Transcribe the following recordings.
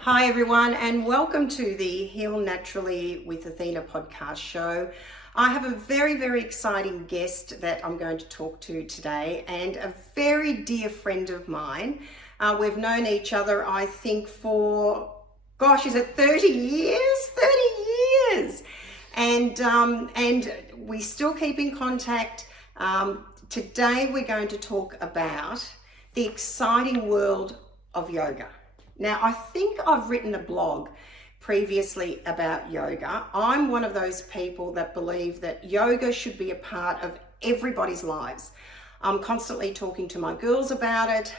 Hi everyone, and welcome to the Heal Naturally with Athena podcast show. I have a very exciting guest that I'm going to talk to today, and a very dear friend of mine. We've known each other, I think, for, is it 30 years? 30 years! And we still keep in contact. Today we're going to talk about the exciting world of yoga. Now, I think I've written a blog previously about yoga. I'm one of those people that believe that yoga should be a part of everybody's lives. I'm constantly talking to my girls about it.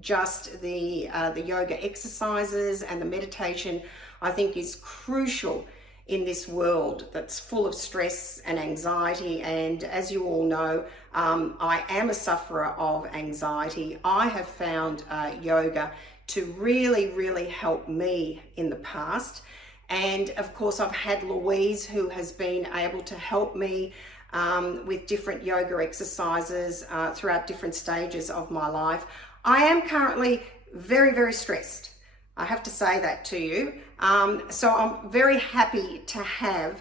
Just the yoga exercises and the meditation, I think, is crucial in this world that's full of stress and anxiety. And as you all know, I am a sufferer of anxiety. I have found yoga to really help me in the past. And of course, I've had Louise, who has been able to help me with different yoga exercises throughout different stages of my life. I am currently very stressed. I have to say that to you. So I'm very happy to have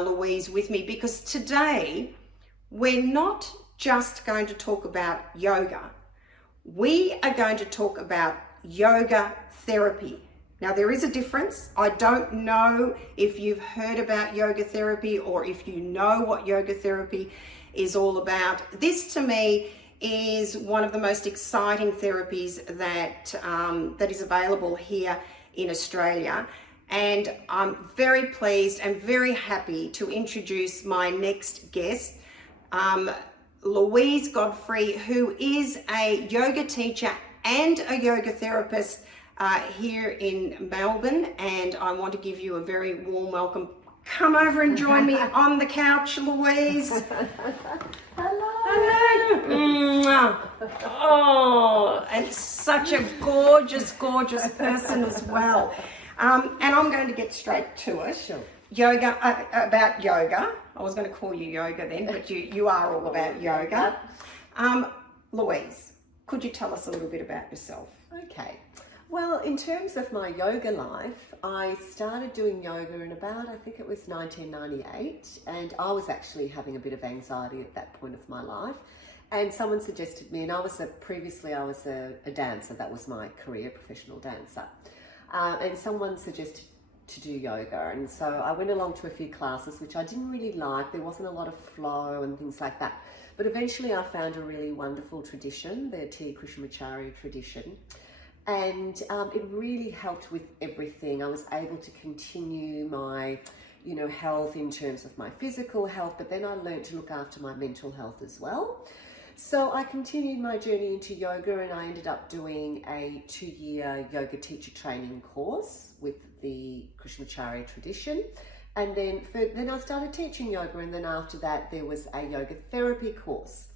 Louise with me, because today we're not just going to talk about yoga. We are going to talk about yoga therapy. Now, there is a difference. I don't know if you've heard about yoga therapy or if you know what yoga therapy is all about. This, to me, is one of the most exciting therapies that is available here in Australia. And I'm very pleased and very happy to introduce my next guest, Louise Godfrey, who is a yoga teacher and a yoga therapist here in Melbourne. And I want to give you a very warm welcome. Come over and join me on the couch, Louise. Hello. Oh, and such a gorgeous person as well. And I'm going to get straight to it. Sure. Yoga, about yoga. I was going to call you yoga then, but you are all about yoga. Louise, could you tell us a little bit about yourself? Okay. Well, in terms of my yoga life, I started doing yoga in about, I think it was 1998, and I was actually having a bit of anxiety at that point of my life. And someone suggested me, and previously I was a dancer. That was my career, professional dancer. And someone suggested to do yoga, and so I went along to a few classes, which I didn't really like. There wasn't a lot of flow and things like that. But eventually I found a really wonderful tradition, the T. Krishnamacharya tradition. And it really helped with everything. I was able to continue my, health in terms of my physical health, but then I learned to look after my mental health as well. So I continued my journey into yoga, and I ended up doing a 2-year yoga teacher training course with the Krishnamacharya tradition. And then I started teaching yoga, and then after that there was a yoga therapy course,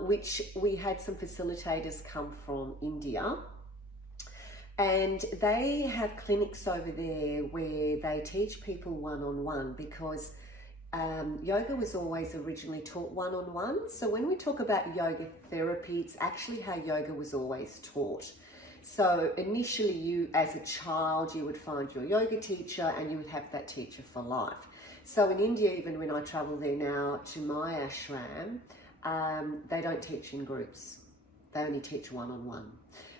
which we had some facilitators come from India. And they have clinics over there where they teach people one-on-one, because yoga was always originally taught one-on-one. So when we talk about yoga therapy, it's actually how yoga was always taught. So initially, you as a child, you would find your yoga teacher, and you would have that teacher for life. So in India, even when I travel there now to my ashram, they don't teach in groups. They only teach one-on-one.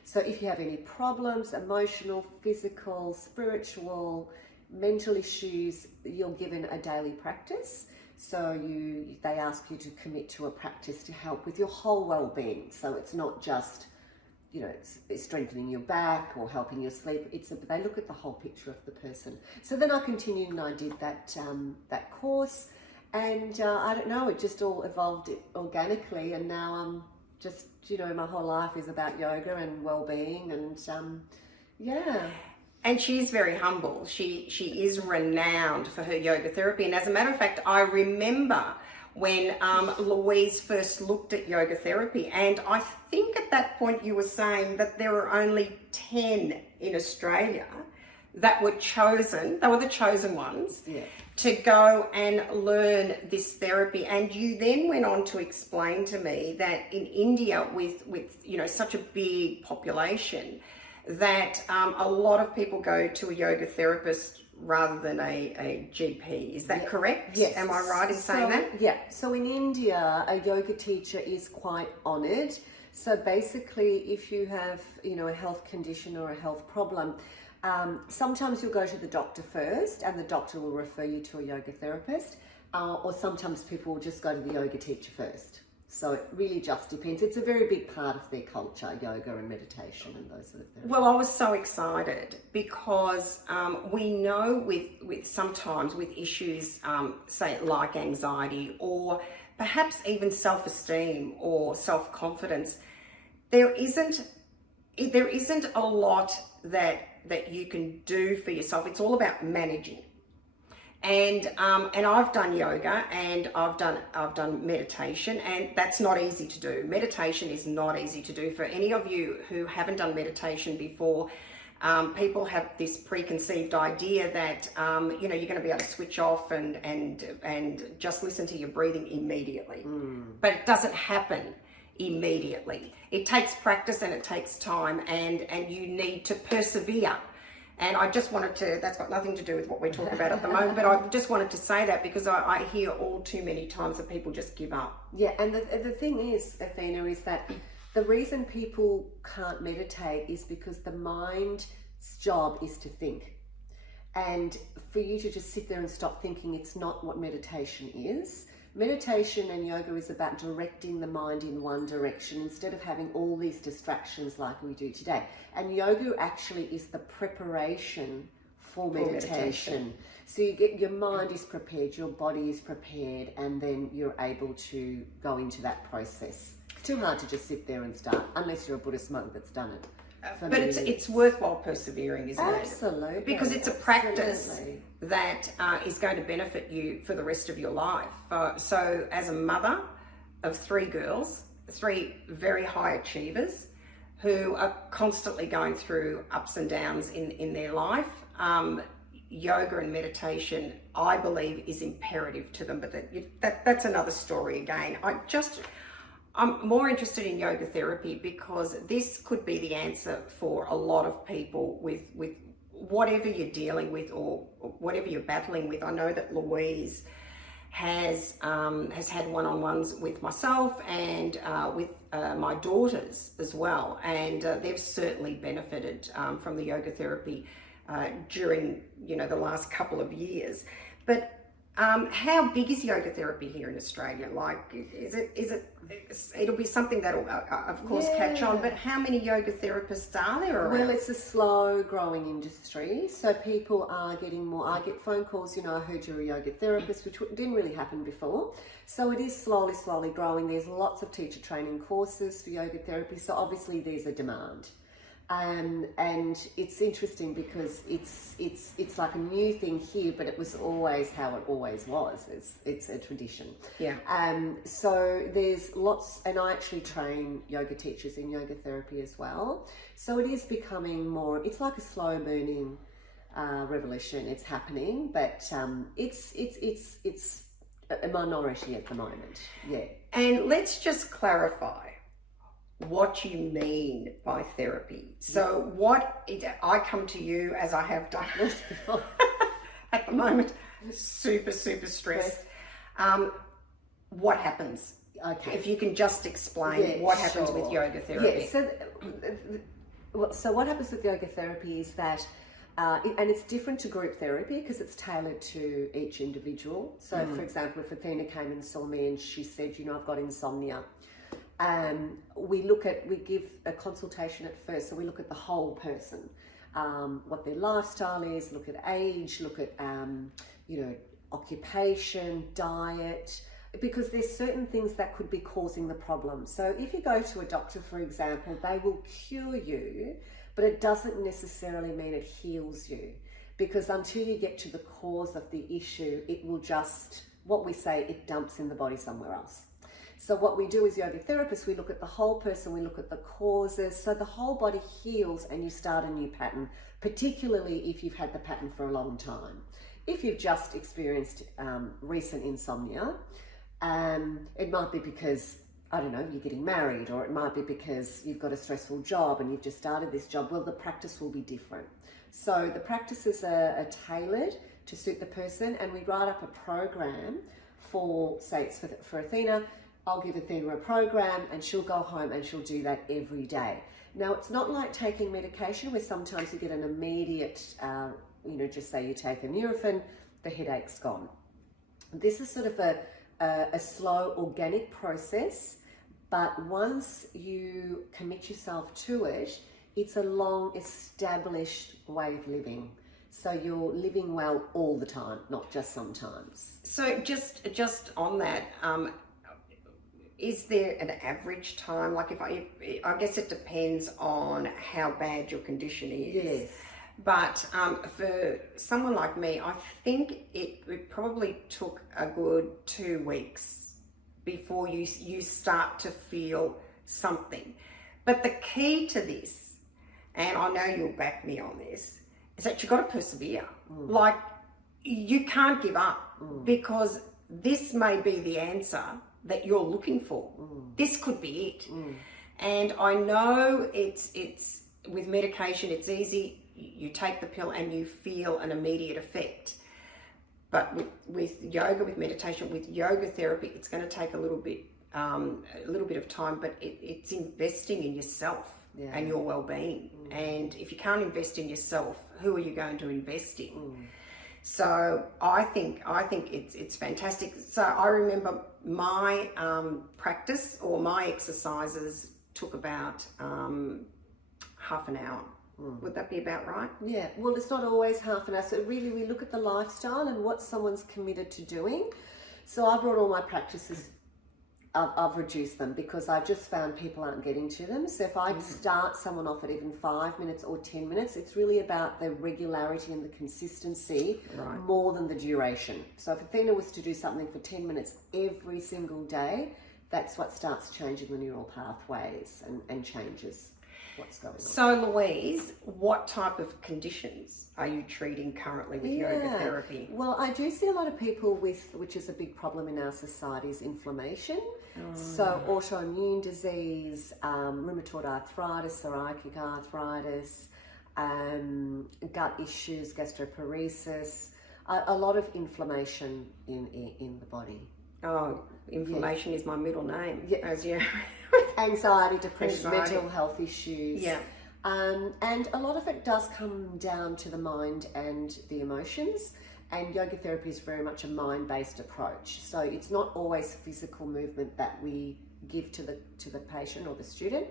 So if you have any problems, emotional, physical, spiritual, mental issues, you're given a daily practice. So they ask you to commit to a practice to help with your whole well-being. So it's not just, it's strengthening your back or helping you sleep. They look at the whole picture of the person. So then I continued and I did that course, and I don't know, it just all evolved organically, and now I'm just, my whole life is about yoga and well-being, and yeah. And she's very humble. She is renowned for her yoga therapy. And as a matter of fact, I remember when Louise first looked at yoga therapy, and I think at that point you were saying that there were only 10 in Australia that were chosen. They were the chosen ones. Yeah. To go and learn this therapy. And you then went on to explain to me that in India, with such a big population, that a lot of people go to a yoga therapist rather than a GP. Is that correct? Yes. Am I right in saying that? Yeah. So in India, a yoga teacher is quite honoured. So basically, if you have, a health condition or a health problem, sometimes you'll go to the doctor first and the doctor will refer you to a yoga therapist, or sometimes people will just go to the yoga teacher first. So it really just depends. It's a very big part of their culture, yoga and meditation and those sort of things. Well, I was so excited because we know with sometimes with issues, say like anxiety or perhaps even self-esteem or self-confidence, there isn't a lot that you can do for yourself. It's all about managing. And I've done yoga and I've done meditation, and that's not easy to do. Meditation is not easy to do. For any of you who haven't done meditation before, people have this preconceived idea that you're going to be able to switch off and just listen to your breathing immediately. But it doesn't happen immediately. It takes practice and it takes time, and you need to persevere. And I just wanted to, that's got nothing to do with what we're talking about at the moment, but I just wanted to say that because I hear all too many times that people just give up. Yeah, and the thing is, Athena, is that the reason people can't meditate is because the mind's job is to think. And for you to just sit there and stop thinking, it's not what meditation is. Meditation and yoga is about directing the mind in one direction instead of having all these distractions like we do today. And yoga actually is the preparation for meditation. So you get your mind is prepared, your body is prepared, and then you're able to go into that process. It's too hard to just sit there and start, unless you're a Buddhist monk that's done it. But it's worthwhile persevering, isn't it? Absolutely. Because it's a practice that is going to benefit you for the rest of your life. So as a mother of 3 girls, 3 very high achievers who are constantly going through ups and downs in their life, yoga and meditation, I believe, is imperative to them. But that's another story again. I'm more interested in yoga therapy because this could be the answer for a lot of people with whatever you're dealing with or whatever you're battling with. I know that Louise has had one-on-ones with myself and with my daughters as well, and they've certainly benefited from the yoga therapy during the last couple of years. But how big is yoga therapy here in Australia? Like, it'll be something that'll, of course, catch on, but how many yoga therapists are there around? Well, it's a slow growing industry, so people are getting more. I get phone calls, I heard you're a yoga therapist, which didn't really happen before. So it is slowly growing. There's lots of teacher training courses for yoga therapy, so obviously there's a demand. And it's interesting because it's like a new thing here, but it was always how it always was. It's a tradition. Yeah. So there's lots, and I actually train yoga teachers in yoga therapy as well. So it is becoming more. It's like a slow burning revolution. It's happening, but it's a minority at the moment. Yeah. And let's just clarify what you mean by therapy. So I come to you, as I have done at the moment, super stressed. What happens? Okay. If you can just explain what happens with yoga therapy. Yeah, so what happens with yoga therapy is that and it's different to group therapy because it's tailored to each individual. So for example, if Athena came and saw me and she said, I've got insomnia, we give a consultation at first. So we look at the whole person, what their lifestyle is, look at age, look at, occupation, diet, because there's certain things that could be causing the problem. So if you go to a doctor, for example, they will cure you, but it doesn't necessarily mean it heals you, because until you get to the cause of the issue, it will just, what we say, it dumps in the body somewhere else. So what we do as yoga therapists, we look at the whole person, we look at the causes, so the whole body heals and you start a new pattern, particularly if you've had the pattern for a long time. If you've just experienced recent insomnia, it might be because I don't know, you're getting married, or it might be because you've got a stressful job and you've just started this job. Well, the practice will be different. So the practices are tailored to suit the person, and we write up a program for, say it's for Athena. I'll give Athena a program and she'll go home and she'll do that every day. Now, it's not like taking medication where sometimes you get an immediate, just say you take a Nurofen, the headache's gone. This is sort of a slow, organic process, but once you commit yourself to it, it's a long established way of living. So you're living well all the time, not just sometimes. So just on that, is there an average time? Like I guess it depends on how bad your condition is. Yes. But for someone like me, I think it probably took a good 2 weeks before you start to feel something. But the key to this, and I know you'll back me on this, is that you've got to persevere. Like, you can't give up, because this may be the answer that you're looking for. This could be it. And I know it's with medication, it's easy. You take the pill and you feel an immediate effect. But with yoga, with meditation, with yoga therapy, it's going to take a little bit of time, but it's investing in yourself and your well-being. And if you can't invest in yourself, who are you going to invest in? So I think it's fantastic. So I remember my practice or my exercises took about half an hour. Would that be about right? Yeah, well, it's not always half an hour. So really, we look at the lifestyle and what someone's committed to doing. So I brought all my practices, I've reduced them because I've just found people aren't getting to them. So if I start someone off at even 5 minutes or 10 minutes, it's really about the regularity and the consistency more than the duration. So if Athena was to do something for 10 minutes every single day, that's what starts changing the neural pathways and changes what's going on. So Louise, what type of conditions are you treating currently with yoga therapy? Well, I do see a lot of people with, which is a big problem in our society, is inflammation. So autoimmune disease, rheumatoid arthritis, psoriatic arthritis, gut issues, gastroparesis, a lot of inflammation in the body. Oh, inflammation is my middle name. Yeah. As you Anxiety, depression, mental health issues. Yeah. And a lot of it does come down to the mind and the emotions. And yoga therapy is very much a mind-based approach. So it's not always physical movement that we give to the patient or the student.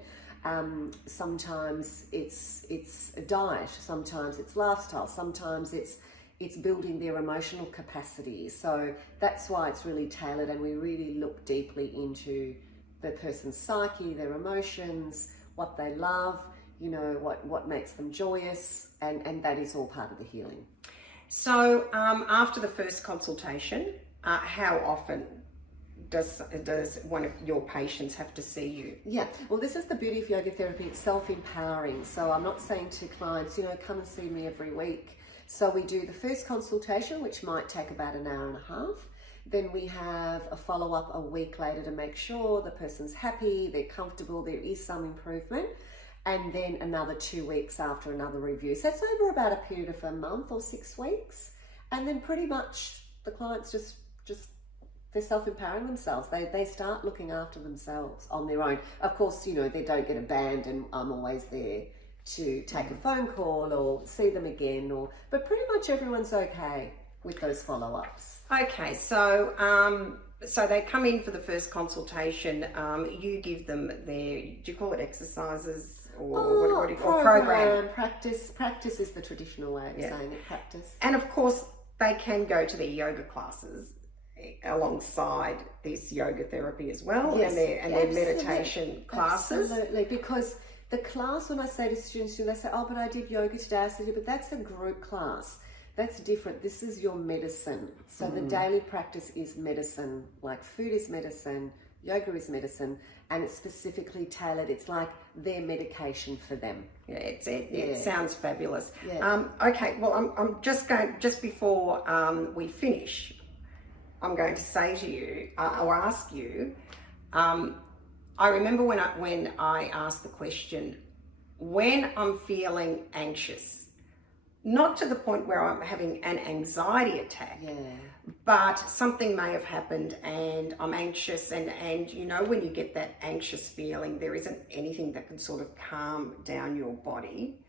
Sometimes it's a diet. Sometimes it's lifestyle. Sometimes it's building their emotional capacity. So that's why it's really tailored, and we really look deeply into the person's psyche, their emotions, what they love, what makes them joyous, and that is all part of the healing. So after the first consultation, how often does one of your patients have to see you? Yeah, well, this is the beauty of yoga therapy. It's self-empowering. So I'm not saying to clients, come and see me every week. So we do the first consultation, which might take about an hour and a half. Then we have a follow-up a week later to make sure the person's happy, they're comfortable, there is some improvement. And then another 2 weeks after another review. So it's over about a period of a month or 6 weeks. And then pretty much the clients just they're self-empowering themselves. They start looking after themselves on their own. Of course, they don't get a band and I'm always there to take a phone call or see them again, but pretty much everyone's okay with those follow-ups. Okay, so so they come in for the first consultation. You give them their, do you call it exercises or what do you call program? Practice is the traditional way of saying it. Practice. And of course, they can go to their yoga classes alongside this yoga therapy as well, yes, and their meditation classes. Absolutely, because the class, when I say to students, they say, "Oh, but I did yoga today." I said, "Yeah, but that's a group class. That's different. This is your medicine." So the daily practice is medicine. Like food is medicine, yoga is medicine, and it's specifically tailored. It's like their medication for them. Yeah, it sounds fabulous. Yeah. Okay, well, I'm just before we finish, I'm going to say to you or ask you, I remember when I asked the question, when I'm feeling anxious, not to the point where I'm having an anxiety attack, but something may have happened and I'm anxious, and you know, when you get that anxious feeling, there isn't anything that can sort of calm down your body.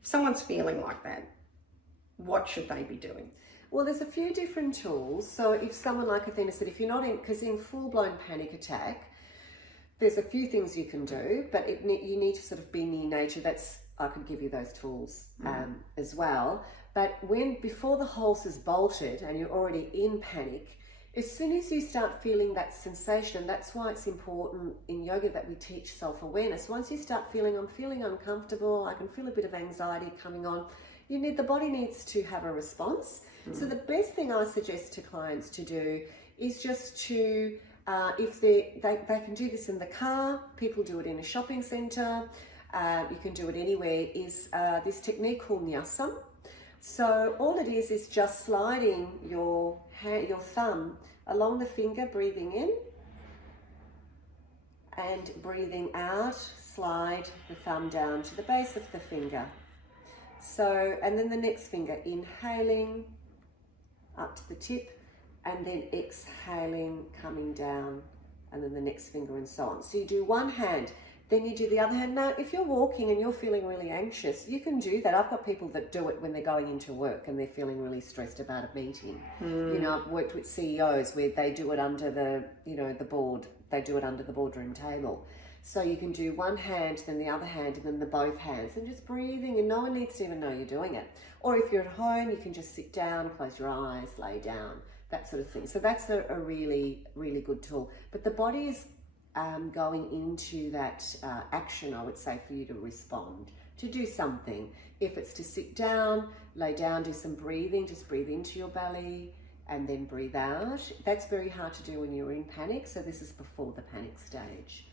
If someone's feeling like that, what should they be doing? Well, there's a few different tools. So if someone, like Athena said, if you're not in, because in full-blown panic attack, there's a few things you can do, but you need to sort of be near nature. I could give you those tools as well. But before the horse is bolted and you're already in panic, as soon as you start feeling that sensation, and that's why it's important in yoga that we teach self-awareness. Once you start feeling, I'm feeling uncomfortable, I can feel a bit of anxiety coming on, the body needs to have a response. So the best thing I suggest to clients to do is just to, if they can do this in the car, people do it in a shopping centre, you can do it anywhere, is this technique called nyasam. So all it is just sliding your thumb along the finger, breathing in, and breathing out, slide the thumb down to the base of the finger. So, and then the next finger, inhaling up to the tip, and then exhaling, coming down, and then the next finger, and so on. So you do one hand, then you do the other hand. Now, if you're walking and you're feeling really anxious, you can do that. I've got people that do it when they're going into work and they're feeling really stressed about a meeting. I've worked with CEOs where they do it under the board. They do it under the boardroom table. So you can do one hand, then the other hand, and then the both hands, and just breathing, and no one needs to even know you're doing it. Or if you're at home, you can just sit down, close your eyes, lay down, that sort of thing. So that's a really, really good tool. But the body is going into that action, I would say, for you to respond, to do something. If it's to sit down, lay down, do some breathing, just breathe into your belly and then breathe out. That's very hard to do when you're in panic, so this is before the panic stage.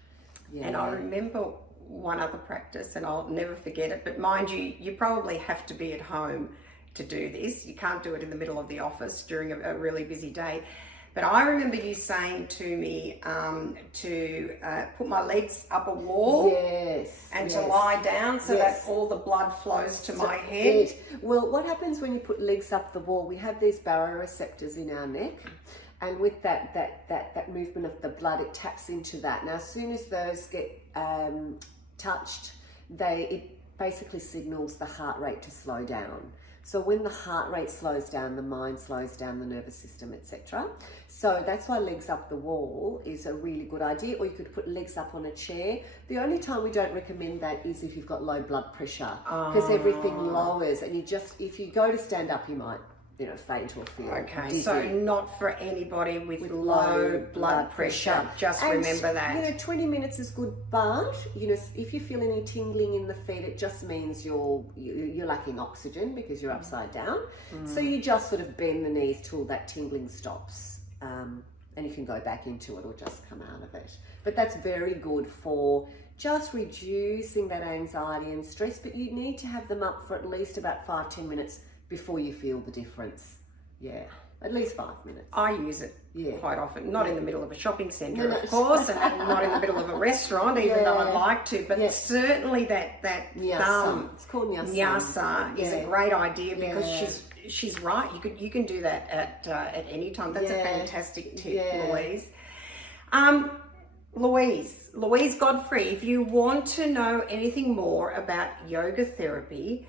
Yeah. And I remember one other practice, and I'll never forget it, but mind you, you probably have to be at home to do this. You can't do it in the middle of the office during a really busy day. But I remember you saying to me to put my legs up a wall, and to lie down so that all the blood flows to my head. Well, what happens when you put legs up the wall? We have these baroreceptors in our neck, and with that movement of the blood, it taps into that. Now, as soon as those get touched, it basically signals the heart rate to slow down. So when the heart rate slows down, the mind slows down, the nervous system, etc. So that's why legs up the wall is a really good idea. Or you could put legs up on a chair. The only time we don't recommend that is if you've got low blood pressure, because everything lowers, and if you go to stand up, you might faint or feel dizzy. So not for anybody with low blood pressure. Just remember that. 20 minutes is good, but if you feel any tingling in the feet, it just means you're lacking oxygen because you're upside down. So you just sort of bend the knees till that tingling stops, and you can go back into it or just come out of it. But that's very good for just reducing that anxiety and stress, but you need to have them up for at least about 5-10 minutes before you feel the difference. Yeah, at least 5 minutes. I use it quite often, not in the middle of a shopping centre, of course, and not in the middle of a restaurant, even though I'd like to, but certainly that thumb, it's called nyasa, is a great idea, because she's right. You can do that at any time. That's a fantastic tip, Louise. Louise Godfrey, if you want to know anything more about yoga therapy,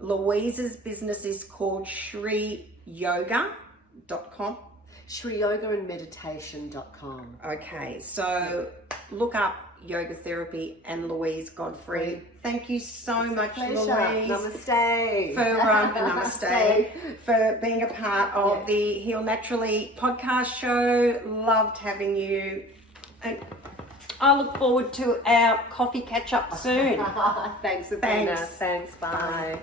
Louise's business is called shriyoga.com. shriyogaandmeditation.com. Okay, so look up yoga therapy and Louise Godfrey. Thank you so much, Louise. Namaste. Namaste. For being a part of the Heal Naturally podcast show. Loved having you. And I look forward to our coffee catch up soon. Thanks, Athena. Thanks. Bye.